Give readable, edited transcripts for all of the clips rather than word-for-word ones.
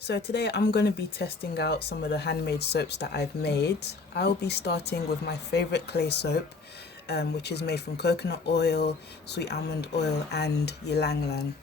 So today I'm going to be testing out some of the handmade soaps that I've made. I'll be starting with my favorite clay soap, which is made from coconut oil, sweet almond oil and ylang-ylang.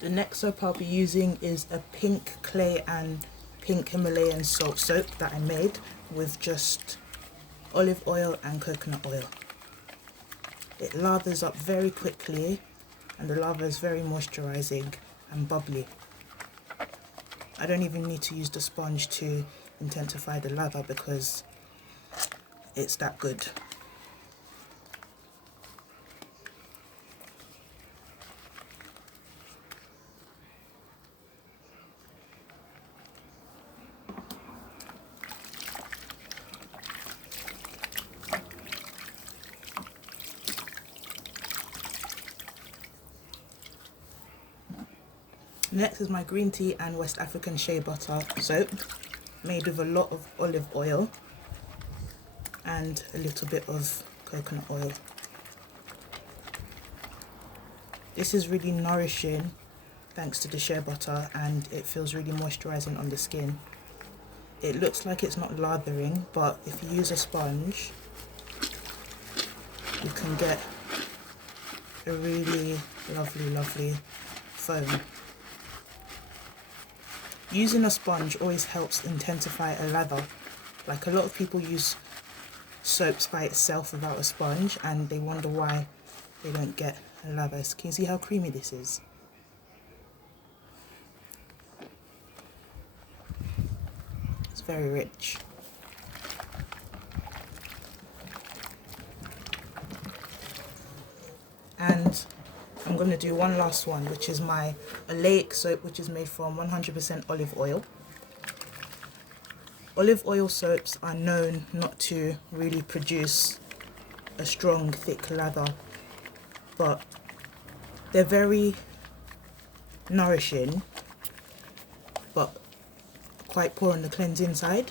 The next soap I'll be using is a pink clay and pink Himalayan salt soap that I made with just olive oil and coconut oil. It lathers up very quickly and the lather is very moisturising and bubbly. I don't even need to use the sponge to intensify the lather because it's that good. Next is my green tea and West African Shea butter soap, made with a lot of olive oil and a little bit of coconut oil. This is really nourishing thanks to the shea butter, and it feels really moisturising on the skin. It looks like it's not lathering, but if you use a sponge you can get a really lovely foam. Using a sponge always helps intensify a lather. Like, a lot of people use soaps by itself without a sponge and they wonder why they don't get a lather. Can you see how creamy this is? It's very rich. And I'm going to do one last one, which is my Oleic soap, which is made from 100% olive oil. Olive oil soaps are known not to really produce a strong, thick lather, but they're very nourishing, but quite poor on the cleansing side.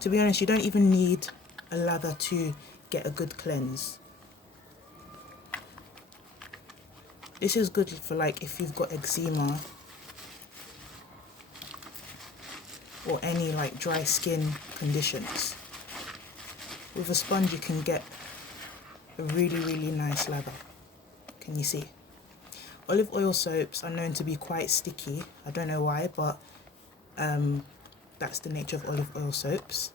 To be honest, you don't even need a lather to get a good cleanse. This is good for, like, if you've got eczema or any like dry skin conditions. With a sponge you can get a really nice lather. Can you see? Olive oil soaps are known to be quite sticky. I don't know why, but that's the nature of olive oil soaps.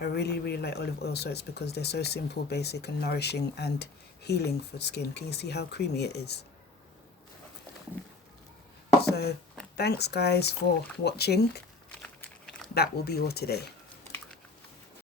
I really like olive oil soaps because they're so simple, basic and nourishing and healing for skin. Can you see how creamy it is? So thanks guys for watching. That will be all today.